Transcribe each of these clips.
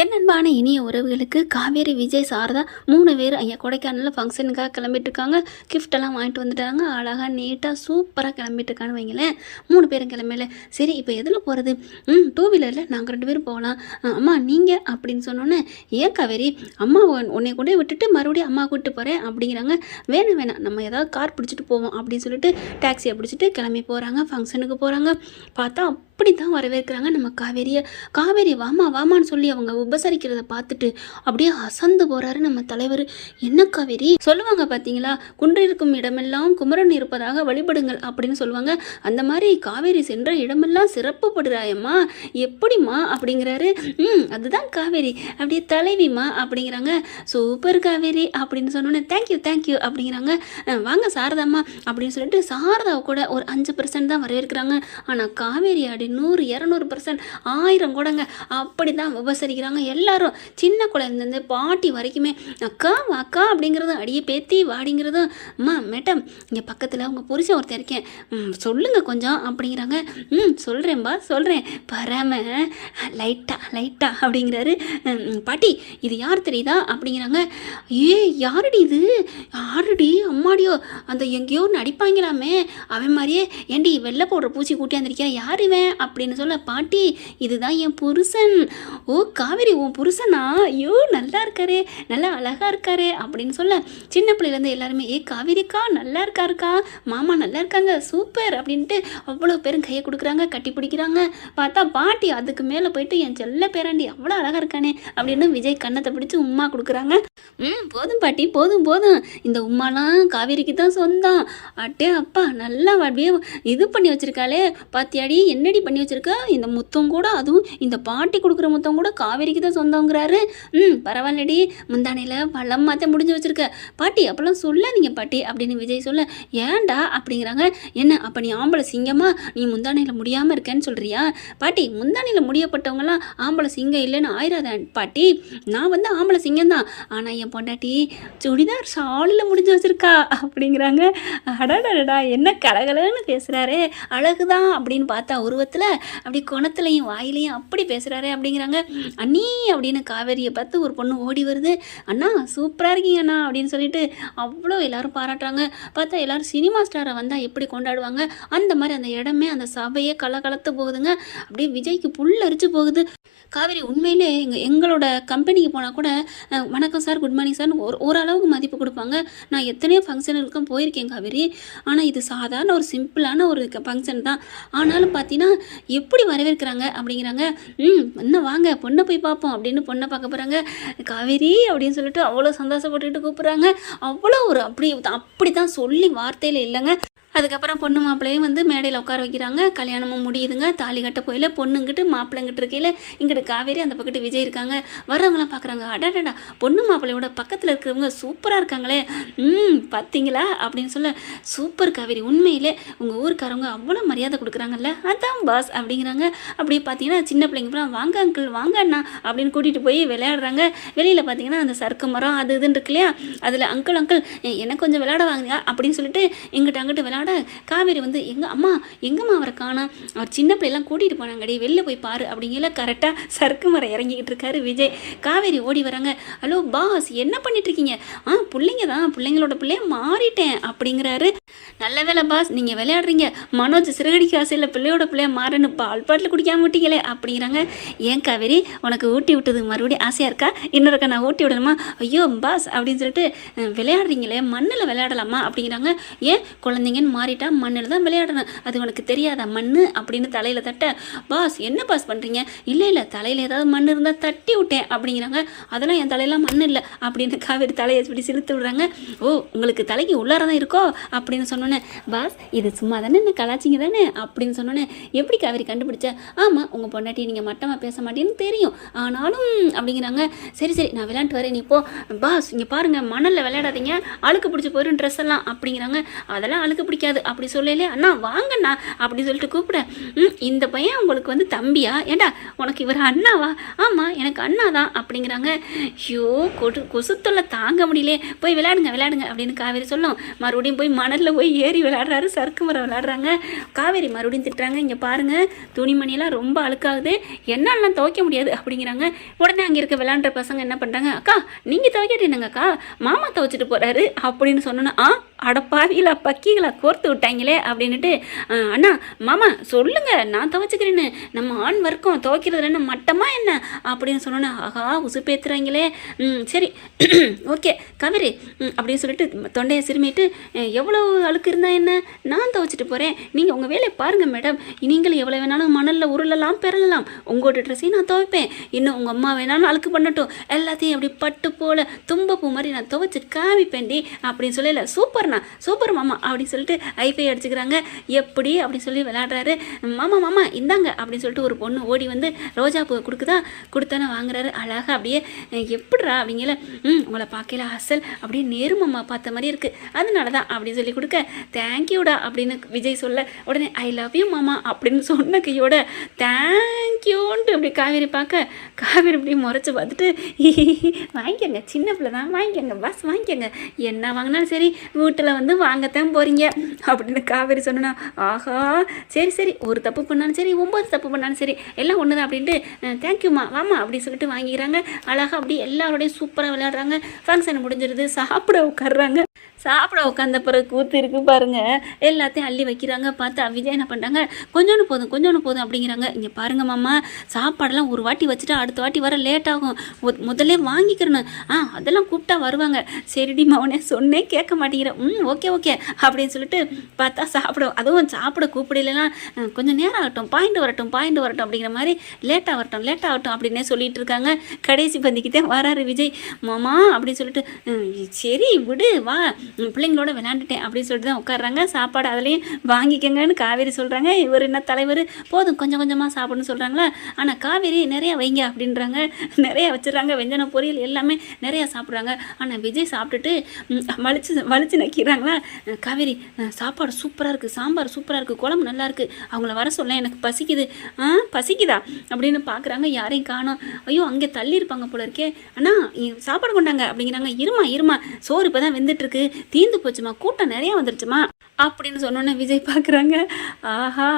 என் அன்பான இனிய உறவுகளுக்கு காவேரி விஜய் சாரதா 3 பேர் ஐயா கொடைக்கானலில் ஃபங்க்ஷனுக்காக கிளம்பிட்டு இருக்காங்க. கிஃப்டெல்லாம் வாங்கிட்டு வந்துட்டாங்க. அழகாக நீட்டாக சூப்பராக கிளம்பிட்டு இருக்கான்னு வைங்களேன். 3 பேரும் கிளம்பல. சரி இப்போ எதில் போகிறது? டூ வீலரில் நாங்கள் 2 பேரும் போகலாம். அம்மா நீங்கள் அப்படின்னு சொன்னோன்னே, ஏன் காவேரி அம்மா உன்னை கொண்டே விட்டுட்டு மறுபடியும் அம்மா கூப்பிட்டு போகிறேன் அப்படிங்கிறாங்க. வேணாம் வேணாம், நம்ம ஏதாவது கார் பிடிச்சிட்டு போவோம் அப்படின்னு சொல்லிட்டு டாக்ஸியை பிடிச்சிட்டு கிளம்பி போகிறாங்க. ஃபங்க்ஷனுக்கு போகிறாங்க. பார்த்தா அப்படி தான் வரவேற்கிறாங்க நம்ம காவேரியை. காவேரி வாமா வாமான்னு சொல்லி அவங்க உபசரிக்கிறத பார்த்துட்டு அப்படியே அசந்து போகிறாரு நம்ம தலைவர். என்ன காவேரி சொல்லுவாங்க பார்த்தீங்களா, குன்றிருக்கும் இடமெல்லாம் குமரன் இருப்பதாக வழிபடுங்கள் அப்படின்னு சொல்லுவாங்க. அந்த மாதிரி காவேரி சென்ற இடமெல்லாம் சிறப்பு படுறாயம்மா, எப்படிம்மா அப்படிங்கிறாரு. அதுதான் காவேரி, அப்படியே தலைவிம்மா அப்படிங்கிறாங்க. சூப்பர் காவேரி அப்படின்னு சொன்னோன்னே தேங்க்யூ தேங்க்யூ அப்படிங்கிறாங்க. வாங்க சாரதாம்மா அப்படின்னு சொல்லிட்டு சாரதாவை கூட ஒரு 5% தான் வரவேற்கிறாங்க. ஆனால் காவேரி அப்படி 100 200% 1000 கூடங்க அப்படி தான் உபசரிக்கிறாங்க எல்லாரும். சின்ன குழந்தைந்து பாட்டி வரைக்குமே அக்கா அக்கா அப்படிங்கிறதும் அடியே பேத்தி வாடிங்கிறதும். அம்மா மேடம் இங்கே பக்கத்தில் உங்கள் புருஷன் ஒருத்தர் இருக்கேன், சொல்லுங்க கொஞ்சம் அப்படிங்கிறாங்க. சொல்கிறேன்பா சொல்கிறேன் பராம லைட்டா அப்படிங்கிறாரு. பாட்டி இது யார் தெரியுதா அப்படிங்கிறாங்க. யாருடி இது, யாருடி அம்மாடியோ அந்த எங்கேயோ நடிப்பாங்களாமே அவன் மாதிரியே, ஏண்டி வெள்ளை போடுற பூச்சி கூட்டியாந்திருக்கியா, யார் இவன் அப்படின்னு சொல்ல, பாட்டி இதுதான் என் புருஷன். ஓ காவேரி உன் புருஷனா, ஐயோ நல்லா இருக்காரு, நல்லா அழகா இருக்காரு அப்படின்னு சொல்ல, சின்ன பிள்ளைலேருந்து எல்லாருமே காவேரிக்கா நல்லா இருக்காருக்கா, மாமா நல்லா இருக்காங்க சூப்பர் அப்படின்ட்டு அவ்வளோ பேரும் கையை கொடுக்குறாங்க, கட்டி பிடிக்கிறாங்க. பார்த்தா பாட்டி அதுக்கு மேலே போயிட்டு என் செல்ல பேராண்டி அவ்வளோ அழகாக இருக்கானே அப்படின்னு விஜய் கண்ணத்தை பிடிச்சி உம்மா கொடுக்குறாங்க. போதும் பாட்டி போதும் போதும், இந்த உம்மாலாம் காவேரிக்கு தான் சொந்தம். அட்டே அப்பா நல்லா அப்படியே இது பண்ணி வச்சிருக்காளே பாத்தியாடி, என்னடி பண்ணி வச்சிருக்கா, இந்த முத்தம் கூட அதுவும் இந்த பாட்டி கொடுக்குற முத்தம் கூட காவேரிக்கு தான் சொந்தங்கிறாரு. பரவாயில்லடி, முந்தானையில் பழம் மாற்ற முடிஞ்சு வச்சிருக்க பாட்டி, அப்பெல்லாம் சொல்லாதீங்க பாட்டி அப்படின்னு விஜய் சொல்ல, ஏன்டா அப்படிங்கிறாங்க. என்ன அப்போ நீ ஆம்பளை சிங்கமா, நீ முந்தானையில் முடியாமல் இருக்கேன்னு சொல்கிறியா பாட்டி? முந்தானையில் முடியப்பட்டவங்களாம் ஆம்பளை சிங்கம் இல்லைன்னு ஆயிராத பாட்டி, நான் வந்து ஆம்பளை சிங்கம் தான், ஆனால் என் பொண்டாட்டி சுடிதார் ஷாலில் முடிஞ்சு வச்சிருக்கா அப்படிங்கிறாங்க. அடடா என்ன கலகலன்னு பேசுகிறாரே, அழகுதான் அப்படின்னு பார்த்தா உருவத்தில் அப்படி குணத்துலையும் வாயிலையும் அப்படி பேசுகிறாரே அப்படிங்கிறாங்க. அண்ணி அப்படின்னு காவேரியை பார்த்து ஒரு பொண்ணு ஓடி வருது. அண்ணா சூப்பராக இருக்கீங்க அண்ணா அப்படின்னு சொல்லிட்டு அவ்வளோ எல்லாரும் பாராட்டுறாங்க. பார்த்தா எல்லாரும் சினிமா ஸ்டாரை வந்தால் எப்படி கொண்டாடுவாங்க அந்த மாதிரி அந்த இடமே அந்த சபையே கலகலத்து போகுதுங்க. அப்படியே விஜய்க்கு புல்லரிச்சு போகுது. காவேரி உண்மையிலே எங்களோட கம்பெனிக்கு போனால் கூட வணக்கம் சார் குட் மார்னிங் சார் ஓரளவுக்கு மதிப்பு கொடுப்பாங்க. நான் எத்தனையோ ஃபங்க்ஷனுக்கும் போயிருக்கேன் காவேரி, ஆனால் இது சாதாரண ஒரு சிம்பிளான ஒரு ஃபங்க்ஷன் தான். ஆனாலும் பார்த்தீங்கன்னா எப்படி வரவேற்கிறாங்க அப்படிங்கிறாங்க. இன்னும் வாங்க பொண்ணை போய் பார்ப்போம் அப்படின்னு பொண்ணை பார்க்க போகிறாங்க. காவேரி அப்படின்னு சொல்லிட்டு அவ்வளோ சந்தோஷப்பட்டுக்கிட்டு கூப்பிட்றாங்க. அவ்வளோ ஒரு அப்படி தான் சொல்லி வார்த்தையில் இல்லைங்க. அதுக்கப்புறம் பொண்ணு மாப்பிள்ளையும் வந்து மேடையில் உட்கார வைக்கிறாங்க. கல்யாணமும் முடியுதுங்க. தாலி கட்ட போயில பொண்ணுங்கிட்டு மாப்பிள்ளைங்கிட்டு இருக்கையில் இங்கிட்டு காவேரி, அந்த பக்கத்து விஜய் இருக்காங்க. வர்றவங்களாம் பார்க்குறாங்க, அடடா பொண்ணு மாப்பிள்ளையோட பக்கத்தில் இருக்கிறவங்க சூப்பராக இருக்காங்களே, பார்த்தீங்களா அப்படின்னு சொல்ல, சூப்பர் காவேரி உண்மையிலே உங்கள் ஊருக்காரவங்க அவ்வளோ மரியாதை கொடுக்குறாங்கல்ல, அதான் பாஸ் அப்படிங்கிறாங்க. அப்படியே பார்த்தீங்கன்னா சின்ன பிள்ளைங்கலாம் வாங்க அங்கிள் வாங்க அண்ணா அப்படின்னு கூட்டிகிட்டு போய் விளையாடுறாங்க. வெளியில் பார்த்தீங்கன்னா அந்த சறுக்கு மரம் அது இதுன்னு இருக்கு இல்லையா, அதில் அங்கிள் எனக்கு கொஞ்சம் விளையாட வாங்க அப்படின்னு சொல்லிட்டு இங்கிட்ட அங்கிட்டு விளையாட, காவேரி வந்து எங்கம்மா அவரை காணோம், அவர் சின்ன பிள்ளைலாம் கூட்டிகிட்டு போனாங்கடி, வெளில போய் பாரு அப்படிங்கல. கரெக்டாக சறுக்கு மரம் இறங்கிக்கிட்டு இருக்காரு விஜய். காவேரி ஓடி வராங்க. ஹலோ பாஸ் என்ன பண்ணிட்டு இருக்கீங்க? பிள்ளைங்க தான், பிள்ளைங்களோட பிள்ளைய மாறிட்டேன் அப்படிங்கிறாரு. நல்ல வேலை பாஸ் நீங்கள் விளையாடுறீங்க, மனோஜ் சிறகடிக்கு ஆசையில் பிள்ளையோட பிள்ளைய மாறன்னு பால் பாட்டில் குடிக்காம விட்டீங்களே அப்படிங்கிறாங்க. ஏன் காவேரி உனக்கு ஊட்டி விட்டது மறுபடியும் ஆசையாக இருக்கா, இன்னொருக்கா நான் ஊட்டி விடணுமா? ஐயோ பாஸ் அப்படின்னு சொல்லிட்டு விளையாடுறீங்களே மண்ணில் விளையாடலாமா அப்படிங்கிறாங்க. ஏன் குழந்தைங்கன்னு மாறிட்டா மண்ணில் தான் விளையாடணும், அது உனக்கு தெரியாதா மண் அப்படின்னு தலையில் தட்ட, பாஸ் என்ன பாஸ் பண்ணுறீங்க? இல்லை தலையில் ஏதாவது மண் இருந்தால் தட்டி விட்டேன் அப்படிங்கிறாங்க. அதெல்லாம் என் தலையெல்லாம் மண் இல்லை அப்படின்னு காவேரி தலையை இப்படி சிலுத்து விடுறாங்க. ஓ உங்களுக்கு தலைக்கு உள்ளார தான் இருக்கோ அப்படின்னு சொன்னோன்னே, பாஸ் இது சும்மா தானே என்ன கலாச்சிங்க தானே அப்படின்னு சொன்னோன்னே, எப்படி காவேரி கண்டுபிடிச்ச? ஆமாம் உங்கள் பொண்டாட்டி நீங்கள் மட்டமாக பேச மாட்டேன்னு தெரியும், ஆனாலும் அப்படிங்கிறாங்க. சரி நான் விளையாண்டு வரேன், நீ போ. பாஸ் இங்கே பாருங்கள் மணலில் விளையாடாதீங்க, அழுக்கு பிடிச்சி போயிடும் ட்ரெஸ் எல்லாம் அப்படிங்கிறாங்க. அதெல்லாம் அழுக்கு பிடிக்காது பிடிக்காது அப்படி சொல்லலே, அண்ணா வாங்கண்ணா அப்படி சொல்லிட்டு கூப்பிட, இந்த பையன் உங்களுக்கு வந்து தம்பியா? ஏண்டா உனக்கு இவர் அண்ணாவா? ஆமாம் எனக்கு அண்ணா தான் அப்படிங்கிறாங்க. ஐயோ கொசுத்தொல்லை தாங்க முடியலே, போய் விளையாடுங்க விளையாடுங்க அப்படின்னு காவேரி சொல்லும். மறுபடியும் போய் மணலில் போய் ஏறி விளையாடுறாரு, சறுக்கு மரம் விளையாடுறாங்க. காவேரி மறுபடியும் திட்டுறாங்க, இங்கே பாருங்கள் துணிமணியெல்லாம் ரொம்ப அழுக்காகுது, என்னாலலாம் துவைக்க முடியாது அப்படிங்கிறாங்க. உடனே அங்கே இருக்க விளையாடுற பசங்க என்ன பண்ணுறாங்க, அக்கா நீங்கள் துவைக்கிட்டீங்கக்கா, மாமா துவைச்சிட்டு போகிறாரு அப்படின்னு சொன்னோன்னா, அடப்பாவிகளா பக்கிகளா கோர்த்து விட்டாங்களே அப்படின்ட்டு, அண்ணா மாமா சொல்லுங்க நான் துவைச்சிக்கிறேன்னு, நம்ம ஆண் வர்க்கம் துவைக்கிறதுல என்ன மட்டமா என்ன அப்படின்னு சொன்னோன்னே, ஆகா உசுப்பேத்துறாங்களே. சரி ஓகே காவேரி அப்படின்னு சொல்லிட்டு தொண்டையை சிறுமிட்டு, எவ்வளோ அழுக்கு இருந்தால் என்ன, நான் துவைச்சிட்டு போகிறேன், நீங்கள் உங்கள் வேலையை பாருங்கள் மேடம், நீங்களும் எவ்வளோ வேணாலும் மணலில் உருளலாம் பெறலாம், உங்களோட ட்ரெஸ்ஸையும் நான் துவைப்பேன், இன்னும் உங்கள் அம்மா வேணாலும் அழுக்கு பண்ணட்டும், எல்லாத்தையும் அப்படி பட்டு போல் தும்பப்பூ மாதிரி நான் துவைச்சி காமிப்பேன்டி அப்படின்னு சொல்லல. சூப்பர்ண்ணா சூப்பர் மாமா அப்படின்னு சொல்லிட்டு ஐஃபை அடிச்சுக்கிறாங்க. எப்படி அப்படின்னு சொல்லி விளையாடுறாரு. மாமா மாமா இந்தாங்க அப்படின்னு சொல்லிட்டு ஒரு பொண்ணு ஓடி வந்து ரோஜா பூ கொடுக்குதா, கொடுத்தானே வாங்குறாரு. அழகாக அப்படியே எப்படிரா அப்படிங்கல, உங்களை பார்க்கல அசல் அப்படியே நேருமாம்மா பார்த்த மாதிரி இருக்குது, அதனால தான் அப்படின்னு சொல்லி கொடுக்க, தேங்க்யூடா அப்படின்னு விஜய் சொல்ல, உடனே ஐ லவ் யூ மாமா அப்படின்னு சொன்ன கையோட தேங்க்யூன்ட்டு அப்படி காவேரி பார்க்க, காவேரி இப்படி முறைச்சி பார்த்துட்டு, வாங்கிக்கோங்க சின்ன பிள்ளை தான், வாங்கிக்கோங்க பஸ் வாங்கிக்கோங்க, என்ன வாங்கினாலும் சரி வீட்டில் வந்து வாங்கத்தான் போகிறீங்க அப்படின்னு காவேரி சொன்னா, ஆஹா சரி சரி ஒரு தப்பு பண்ணாலும் சரி 9 தப்பு பண்ணாலும் சரி எல்லாம் ஒன்று தான் அப்படின்ட்டு, தேங்க்யூம்மா வாமா அப்படின்னு சொல்லிட்டு வாங்கிக்கிறாங்க. அழகாக அப்படி எல்லாரோடையும் சூப்பராக விளையாடுறாங்க. ஃபங்க்ஷன் முடிஞ்சிருது, சாப்பிட உட்காடுறாங்க. சாப்பிட உட்காந்த பிறகு கூத்து இருக்கு பாருங்க, எல்லாத்தையும் அள்ளி வைக்கிறாங்க. பார்த்தா விஜய் என்ன பண்ணுறாங்க, கொஞ்சோன்னு போதும் அப்படிங்கிறாங்க. இங்கே பாருங்க மாமா, சாப்பாடெல்லாம் ஒரு வாட்டி வச்சுட்டா அடுத்த வாட்டி வர லேட் ஆகும், முதல்ல வாங்கிக்கிறணும். அதெல்லாம் கூப்பிட்டா வருவாங்க. சரிடி மவனே சொன்னே கேட்க மாட்டேங்கிறேன். ஓகே ஓகே அப்படின்னு சொல்லிட்டு பார்த்தா சாப்பிடும், அதுவும் சாப்பிட கூப்பிடலாம், கொஞ்சம் நேரம் ஆகட்டும், பாயிண்ட் வரட்டும் அப்படிங்கிற மாதிரி லேட்டாக வரட்டும் அப்படின்னே சொல்லிட்டு இருக்காங்க. கடைசி பந்திக்கிட்டே வராரு விஜய். மாமா அப்படின்னு சொல்லிட்டு, சரி விடு வா பிள்ளைங்களோட விளையாண்டுட்டேன் அப்படின்னு சொல்லிட்டு தான் உட்காடுறாங்க. சாப்பாடு அதுலேயும் வாங்கிக்கங்கன்னு காவேரி சொல்கிறாங்க. இவர் என்ன தலைவர், போதும் கொஞ்சம் கொஞ்சமாக சாப்பிட்ணுன்னு சொல்கிறாங்களா. ஆனால் காவேரி நிறையா வைங்க அப்படின்றாங்க. நிறையா வச்சுடுறாங்க, வெஞ்சன பொரியல் எல்லாமே நிறையா சாப்பிட்றாங்க. ஆனால் விஜய் சாப்பிட்டுட்டு வலிச்சு நக்கிறாங்களா. காவேரி சாப்பாடு சூப்பராக இருக்குது, சாம்பார் சூப்பராக இருக்குது, குழம்பு நல்லா இருக்குது, அவங்கள வர சொல்ல எனக்கு பசிக்குது. பசிக்குதா அப்படின்னு பார்க்குறாங்க, யாரையும் காணோம். ஐயோ அங்கே தள்ளி இருப்பாங்க போல இருக்கே. அண்ணா சாப்பாடு கொண்டாங்க அப்படிங்கிறாங்க. இருமா சோறு இப்போ தான் வெந்துட்டுருக்கு, தீந்து போச்சுமா, கூட்டம் நிறையா வந்துருச்சுமா அப்படின்னு சொன்னோன்னே விஜய் பார்க்குறாங்க. ஆஹா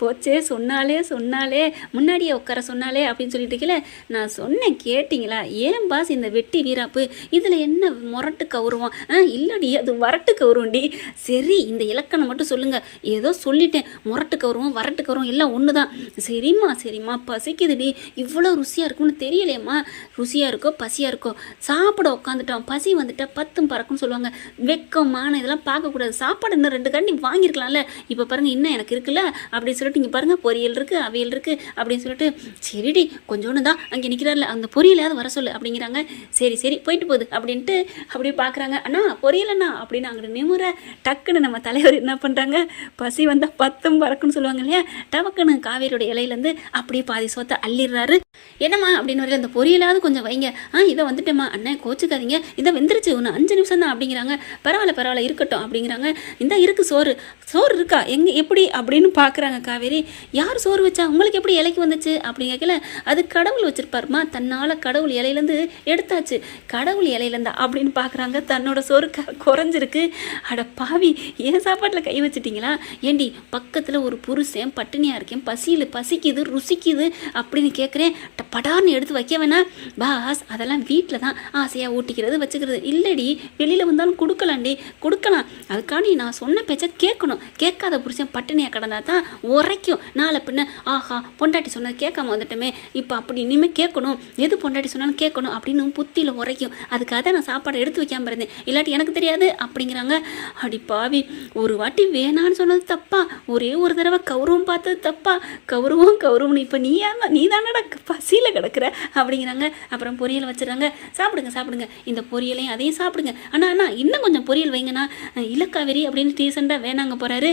போச்சே, சொன்னாலே முன்னாடியே உட்கார சொன்னாலே அப்படின்னு சொல்லிட்டு இருக்கல. நான் சொன்னேன் கேட்டிங்களா, ஏன் பாஸ் இந்த வெட்டி வீராப்பு, இதில் என்ன முரட்டு கவுருவோம்? இல்லடி அது வரட்டு கவுருவண்டி. சரி இந்த இலக்கணம் மட்டும் சொல்லுங்கள், ஏதோ சொல்லிட்டேன், முரட்டு கவுருவோம் வரட்டு கவுருவோம் எல்லாம் ஒன்று தான். சரிம்மா பசிக்குதுடி, இவ்வளோ ருசியாக இருக்கும்னு தெரியலையம்மா. ருசியாக இருக்கோ பசியாக இருக்கோ, சாப்பிட உட்காந்துட்டோம், பசி வந்துட்டா பத்தும் பறக்கும்னு சொல்லுவாங்க. வெக்கமான இதெல்லாம் பார்க்கக்கூடாது. சாப்பாடு இன்னும் 2 கண்டி வாங்கியிருக்கலாம்ல, இப்போ பாருங்கள் இன்னும் எனக்கு இருக்குல்ல அப்படின்னு சொல்லிட்டு, இங்கே பாருங்கள் பொரியல் இருக்குது அவியல் இருக்குது அப்படின்னு சொல்லிட்டு, சரிடி கொஞ்சோன்னு தான் அங்கே நிற்கிறார்ல அந்த பொரியலாவது வர சொல்லு அப்படிங்கிறாங்க. சரி போயிட்டு போகுது அப்படின்ட்டு அப்படியே பார்க்குறாங்க. அண்ணா பொரியல் அண்ணா அப்படின்னு அங்கே நிமுற டக்குன்னு நம்ம தலைவர் என்ன பண்ணுறாங்க, பசி வந்தால் பத்தும் பறக்குன்னு சொல்லுவாங்க இல்லையா, டவக்குன்னு காவேரியோட இலையிலேருந்து அப்படியே பாதி சோத்தை அள்ளிடுறாரு. என்னம்மா அப்படின்னு வரல, அந்த பொரியலாவது கொஞ்சம் வைங்க. இதை வந்துட்டேம்மா அண்ணன் கோச்சுக்காதீங்க, இதை வெந்துருச்சு ஒன்று 5 நிமிஷம் தான் அப்படிங்கிறாங்க. பரவாயில்ல இருக்கட்டும் அப்படிங்கிறாங்க. இந்த இருக்கு சோறு இருக்கா எங்கே எப்படி அப்படின்னு பார்க்குறாங்க காவேரி. யார் சோறு வச்சா, உங்களுக்கு எப்படி இலைக்கு வந்துச்சு அப்படின்னு கேட்கல. அது கடவுள் வச்சிருப்பாருமா, தன்னால் கடவுள் இலையிலேருந்து எடுத்தாச்சு, கடவுள் இலையிலேருந்தா அப்படின்னு பார்க்குறாங்க. தன்னோட சோறு குறைஞ்சிருக்கு. அட பாவி ஏன் சாப்பாட்டில் கை வச்சுட்டிங்களா? ஏண்டி பக்கத்தில் ஒரு புருஷன் பட்டினியாக இருக்கேன், பசிக்குது ருசிக்குது அப்படின்னு கேட்குறேன், படார்னு எடுத்து வைக்க வேணா பாஸ், அதெல்லாம் வீட்டில் தான் ஆசையாக ஊட்டிக்கிறது வச்சுக்கிறது இல்லடி, வெளியில் வந்தாலும் கொடுக்கலாம். அதுக்காண்டி நான் சொன்ன பேச்சை கேட்கணும். கேட்காத புருஷன் பட்டினியாக கிடந்தா தான் உரைக்கும். நாளை பின்ன ஆஹா பொண்டாட்டி சொன்னது கேட்காம வந்துட்டோமே, இப்போ அப்படி இனிமேல் கேட்கணும், எது பொண்டாட்டி சொன்னாலும் கேட்கணும் அப்படின்னு புத்தியில் உரைக்கும். அதுக்காக தான் நான் சாப்பாடை எடுத்து வைக்காமல் இருந்தேன், இல்லாட்டி எனக்கு தெரியாது அப்படிங்கிறாங்க. அடி பாவி, ஒரு வாட்டி வேணான்னு சொன்னது தப்பா, ஒரே ஒரு தடவை கௌரவம் பார்த்தது தப்பா, கௌரவம்னு இப்போ நீ தானடா பசியில் கிடக்குற அப்படிங்கிறாங்க. அப்புறம் பொரியல் வச்சுறாங்க. சாப்பிடுங்க இந்த பொரியலையும் அதையும் சாப்பிடுங்க. அண்ணா இன்னும் கொஞ்சம் பொரியல் வைங்கண்ணா. இலக்காவேரி அப்படின்னு டீசெண்டாக வேணாங்க போகிறாரு.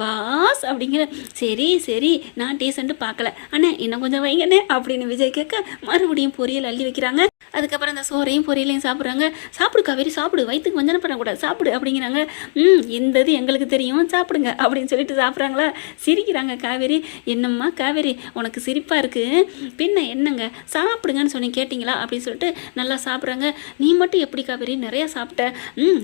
பாஸ் அப்படிங்கிற சரி நான் டீசெண்ட்டு பார்க்கல அண்ணே இன்னும் கொஞ்சம் வைங்கண்ணே அப்படின்னு விஜய் கேட்க மறுபடியும் பொரியல் அள்ளி வைக்கிறாங்க. அதுக்கப்புறம் அந்த சோறையும் பொரியலையும் சாப்பிட்றாங்க. சாப்பிடு காவேரி சாப்பிடு, வயிற்றுக்கு வஞ்சனை பண்ணக்கூடாது சாப்பிடு அப்படிங்கிறாங்க. இந்த இது எங்களுக்கு தெரியும் சாப்பிடுங்க அப்படின்னு சொல்லிட்டு சாப்பிட்றாங்களா. சிரிக்கிறாங்க காவேரி. என்னம்மா காவேரி உனக்கு சிரிப்பாக இருக்குது, பின்ன என்னங்க சாப்பிடுங்கன்னு சொன்னி கேட்டிங்களா அப்படின்னு சொல்லிட்டு நல்லா சாப்பிட்றாங்க. நீ மட்டும் எப்படி காவேரி நிறையா சாப்பிட்ட?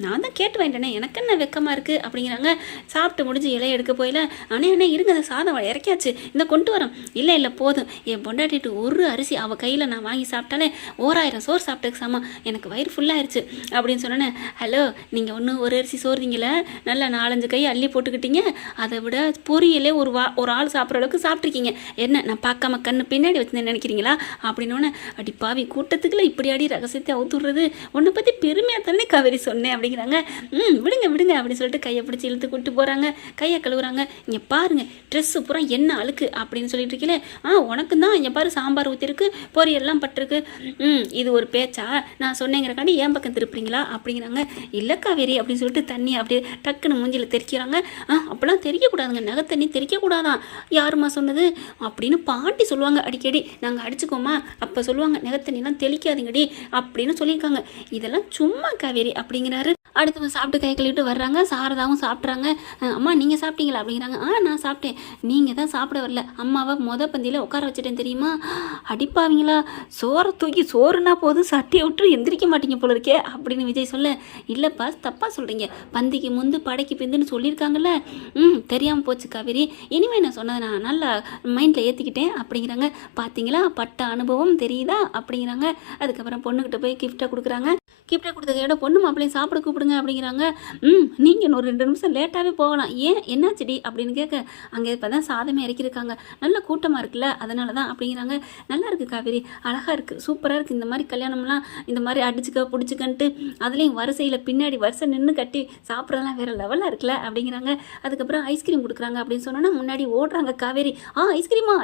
நான் தான் கேட்டு வாங்கிட்டேனே, எனக்கு என்ன வெக்கமாக இருக்குது அப்படிங்கிறாங்க. சாப்பிட்டு முடிஞ்சு இலையை எடுக்க போயில, அண்ணே இருங்க அந்த சாதம் இறக்கியாச்சு இந்த கொண்டு வரோம். இல்லை போதும், என் பொண்டாட்டிட்டு ஒரு அரிசி அவள் கையில் நான் வாங்கி சாப்பிட்டாலே 1000 சோறு சாப்பிட்டதுக்கு சமம், எனக்கு வயிறு ஃபுல்லாகிடுச்சு அப்படின்னு சொன்னேன்னே. ஹலோ நீங்கள் ஒன்று ஒரு அரிசி சோறுதீங்கள, நல்லா 4-5 கை அள்ளி போட்டுக்கிட்டீங்க, அதை விட பொரியலே ஒரு ஆள் சாப்பிட்ற அளவுக்கு சாப்பிட்ருக்கீங்க. என்ன நான் பார்க்காம கண்ணு பின்னாடி வச்சுருந்தேன் நினைக்கிறீங்களா அப்படின்னோடனே, அடி பாவி கூட்டத்துக்குள்ள இப்படி அடி ரகசியத்தை அவுத்துடுறது, உன்னை பற்றி பெருமையாக தானே காவேரி சொன்னேன் அப்படிங்கிறாங்க. விடுங்க அப்படின்னு சொல்லிட்டு கையை பிடிச்சி இழுத்து கூப்பிட்டு போகிறாங்க. கையை கழுவுறாங்க. இங்கே பாருங்கள் ட்ரெஸ்ஸு பூரா என்ன அழுக்கு அப்படின்னு சொல்லிட்டு இருக்கீங்களே, உனக்கு தான் இங்கே பாரு சாம்பார் ஊற்றிருக்கு, பொரியெல்லாம் பட்டிருக்கு, இது ஒரு பேச்சா, நான் சொன்னேங்கிறக்காண்டி ஏன் பக்கம் திருப்புறீங்களா அப்படிங்கிறாங்க. இல்லை காவேரி அப்படின்னு சொல்லிட்டு தண்ணி அப்படியே டக்குன்னு மூஞ்சியில் தெரிக்கிறாங்க. அப்போலாம் தெரியக்கூடாதுங்க, நகை தண்ணி தெரிக்கக்கூடாதான், யாருமா சொன்னது அப்படின்னு பாட்டி சொல்லுவாங்க அடிக்கடி. நாங்கள் அடிச்சுக்கோமா அப்போ சொல்லுவாங்க நகை தண்ணிலாம் தெளிக்காதீங்கடி அப்படின்னு சொல்லியிருக்காங்க. இதெல்லாம் சும்மா காவேரி அப்படிங்கிறாரு. அடுத்தவங்க சாப்பிட்டு கை கழுவிட்டு வர்றாங்க. சாரதாவும் சாப்பிட்றாங்க. அம்மா நீங்கள் சாப்பிட்டீங்களா அப்படிங்கிறாங்க. நான் சாப்பிட்டேன், நீங்கள் தான் சாப்பிட வரல, அம்மாவை பந்தியில் உட்கார வச்சுட்டேன் தெரியுமா. அடிப்பாவீங்களா, சோறை தூக்கி சோறுனா போதும் சட்டியை விட்டு எந்திரிக்க மாட்டீங்க போல இருக்கே அப்படின்னு விஜய் சொல்ல, இல்லைப்பா தப்பாக சொல்கிறீங்க, பந்திக்கு முந்து படைக்கு பிந்துன்னு சொல்லியிருக்காங்கல்ல. தெரியாமல் போச்சு காவேரி, இனிமேல் நான் சொன்னதை நான் நல்லா மைண்டில் ஏற்றிக்கிட்டேன் அப்படிங்கிறாங்க. பார்த்தீங்களா பட்ட அனுபவம் தெரியுதா அப்படிங்கிறாங்க. அதுக்கப்புறம் பொண்ணுக்கிட்ட போய் கிஃப்ட்டை கொடுக்குறாங்க. கிஃப்ட்டை கொடுத்ததையோட பொண்ணு மாப்பிள்ளையும் சாப்பிட கூப்பிடுங்க அப்படிங்கிறாங்க. நீங்கள் இன்னொரு 2 நிமிஷம் லேட்டாகவே போகலாம், ஏன் என்னாச்சுடி அப்படின்னு கேட்க, அங்கே இப்போ தான் சாதமே இறக்கியிருக்காங்க, நல்ல கூட்டமாக இருக்குல்ல அதனால தான் அப்படிங்கிறாங்க. நல்லா இருக்குது காவேரி, அழகாக இருக்குது, சூப்பராக இருக்குது, இந்த மாதிரி கல்யாணம்லாம் இந்த மாதிரி அடிச்சுக்க பிடிச்சிக்கன்ட்டு அதுலேயும் வரிசையில் பின்னாடி வரிசை நின்று கட்டி சாப்பிட்றதெல்லாம் வேறு லெவலாக இருக்குல்ல அப்படிங்கிறாங்க. அதுக்கப்புறம் ஐஸ்கிரீம் கொடுக்குறாங்க அப்படின்னு சொன்னோன்னா முன்னாடி ஓடுறாங்க காவேரி.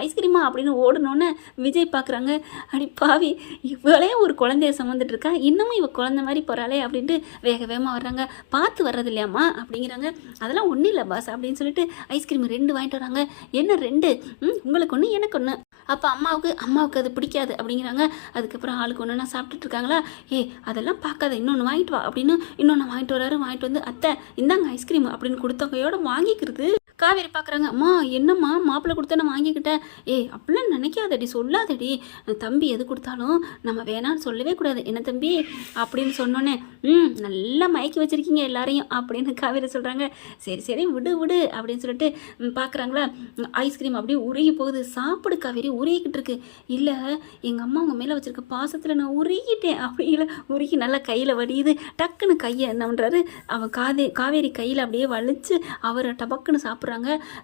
ஐஸ்கிரீமா அப்படின்னு ஓடணுன்னு விஜய் பார்க்குறாங்க. அடி பாவி, இவளே ஒரு குழந்தைய சுமந்துட்டு இருக்கா, இன்னமும் இவள் குழந்தை மாதிரி போகிறாளே அப்படின்ட்டு வேகமாக வர்றாங்க. பார்த்து வர்றது இல்லையாம்மா அப்படிங்கிறாங்க. அதெல்லாம் ஒன்றும் இல்லை பாஸ் அப்படின்னு சொல்லிட்டு ஐஸ்கிரீம் 2 வாங்கிட்டு வராங்க. என்ன 2? உங்களுக்கு ஒன்று எனக்கு ஒன்று. அப்போ அம்மாவுக்கு அது பிடிக்காது அப்படிங்கிறாங்க. அதுக்கப்புறம் ஆளுக்கு ஒன்று சாப்பிட்டுட்டு இருக்காங்களா. அதெல்லாம் பார்க்காத, இன்னொன்று வாங்கிட்டு வா அப்படின்னு இன்னொன்று வாங்கிட்டு வராரு. வாங்கிட்டு வந்து அத்தை இந்தாங்க ஐஸ்கிரீம் அப்படின்னு கொடுத்தவங்கையோட வாங்கிக்கிறது. காவேரி பார்க்குறாங்க. அம்மா என்னம்மா மாப்பிள்ளை கொடுத்தா நான் வாங்கிக்கிட்டேன். அப்படிலாம் நினைக்காதடி, சொல்லாதடி, தம்பி எது கொடுத்தாலும் நம்ம வேணான்னு சொல்லவே கூடாது என்ன தம்பி அப்படின்னு சொன்னோன்னே, நல்லா மயக்கி வச்சுருக்கீங்க எல்லாரையும் அப்படின்னு காவேரி சொல்கிறாங்க. சரி விடு அப்படின்னு சொல்லிட்டு பார்க்குறாங்களா. ஐஸ்கிரீம் அப்படியே உருகி போகுது. சாப்பிடு காவேரி, உருகிக்கிட்டு இருக்கு. இல்லை எங்கள் அம்மா அவங்க மேலே வச்சுருக்க பாசத்தில் நான் உருகிட்டேன் அப்படிங்கிற உருகி நல்லா கையில் வடியுது. டக்குன்னு கையை என்ன பண்ணுறாரு, அவன் காவேரி கையில் அப்படியே வலிச்சு அவரை டபக்குன்னு சாப்பிட்றாங்க.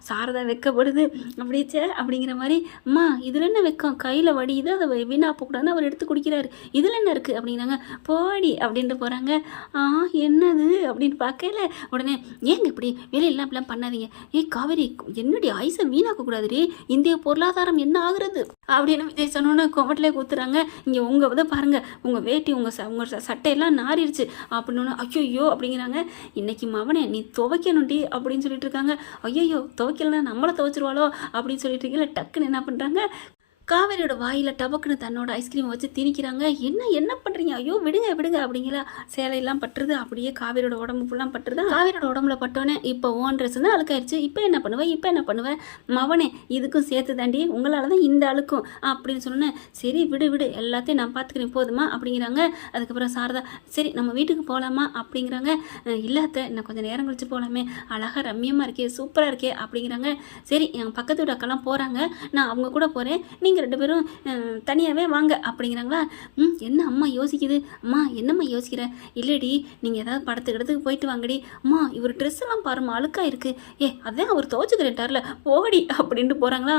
சாரதா வெக்கப்படுது. அப்படியே அப்படிங்கிற மாதிரி, அம்மா இதில் என்ன வெக்கம், கையில் வடியுது, அதை வீணா போகக்கூடாதுன்னு அவர் எடுத்து குடிக்கிறாரு, இதில் என்ன இருக்குது அப்படிங்கிறாங்க. போடி அப்படின்ட்டு போகிறாங்க. என்னது அப்படின்னு பார்க்கல. உடனே ஏங்க இப்படி வெளியெல்லாம் இப்படிலாம் பண்ணாதீங்க, காவேரி என்னடி ஐஸை வீணாக்கக்கூடாதுடி, இந்திய பொருளாதாரம் என்ன ஆகுறது அப்படின்னு விஜய் சொன்னோன்னு கோமட்டிலே கூத்துறாங்க. இங்கே உங்கள் இதை பாருங்கள், உங்கள் வேட்டி உங்கள் சட்டையெல்லாம் நாரிடுச்சு அப்படின்னு. ஐயோ அப்படிங்கிறாங்க. இன்னைக்கு மவனே நீ துவைக்கணும்டி அப்படின்னு சொல்லிட்டு இருக்காங்க. ஐயோ துவைக்கலன்னா நம்மளை துவைச்சிருவாளோ அப்படின்னு சொல்லிட்டு இருக்கீங்களா. டக்குன்னு என்ன பண்ணுறாங்க, காவேரியோட வாயில் டபக்குன்னு தன்னோட ஐஸ்கிரீமை வச்சு திணிக்கிறாங்க. என்ன பண்ணுறீங்க, ஐயோ விடுங்க அப்படிங்கிற. சேலையெல்லாம் பட்டுருது, அப்படியே காவேரியோட உடம்பு ஃபுல்லாக பட்டுருது. காவேரியோட உடம்புல பட்டோன்னே இப்போ ஓன் ட்ரெஸ் தான் அழுக்காயிருச்சு, இப்போ என்ன பண்ணுவேன் மவனே இதுக்கும் சேர்த்து தாண்டி, உங்களால் தான் இந்த அழுக்கும் அப்படின்னு சொன்னேன். சரி விடு எல்லாத்தையும் நான் பார்த்துக்கிறேன் போதுமா அப்படிங்கிறாங்க. அதுக்கப்புறம் சாரதா சரி நம்ம வீட்டுக்கு போகலாமா அப்படிங்கிறாங்க. இல்லாத இன்னும் கொஞ்சம் நேரம் கழிச்சு போகலாமே, அழகாக ரம்மியமாக இருக்கே, சூப்பராக இருக்கே அப்படிங்கிறாங்க. சரி எங்கள் பக்கத்து வீடு அக்கெல்லாம் போகிறாங்க, நான் அவங்க கூட போகிறேன், நீங்கள் 2 பேரும் தனியாகவே வாங்க அப்படிங்கிறாங்களா. என்ன அம்மா யோசிக்குது. அம்மா என்னம்மா யோசிக்கிற. இல்லடி நீங்கள் ஏதாவது படத்துக்கு போயிட்டு வாங்கடி. அம்மா இவர் ட்ரெஸ் எல்லாம் பாருமா அழுக்காக இருக்குது. அதான் அவர் துவச்சிக்கிறேன்ட்டார்ல போடி அப்படின்ட்டு போகிறாங்களா.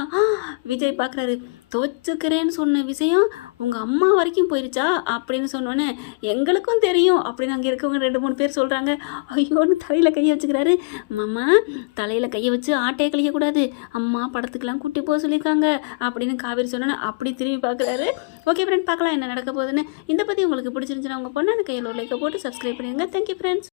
விஜய் பார்க்குறாரு. துவச்சிக்கிறேன்னு சொன்ன விஷயம் உங்கள் அம்மா வரைக்கும் போயிருச்சா அப்படின்னு சொன்னோன்னே, எங்களுக்கும் தெரியும் அப்படின்னு அங்கே இருக்கவங்க 2-3 பேர் சொல்கிறாங்க. ஐயோன்னு தலையில் கையை வச்சுக்கிறாரு. மாமா தலையில் கையை வச்சு ஆட்டையை கழிக்கக்கூடாது, அம்மா படத்துக்கெல்லாம் கூட்டி போக சொல்லியிருக்காங்க அப்படின்னு காவேரி சொன்னோன்னே அப்படி திரும்பி பார்க்குறாரு. ஓகே ஃப்ரெண்ட், பார்க்கலாம் என்ன நடக்க போகுதுன்னு. இந்த பற்றி உங்களுக்கு பிடிச்சிருந்துச்சுன்னா உங்கள் பொண்ணு கையில் ஒரு லைக்கை போட்டு சப்ஸ்கிரைப் பண்ணிடுங்க. Thank you friends.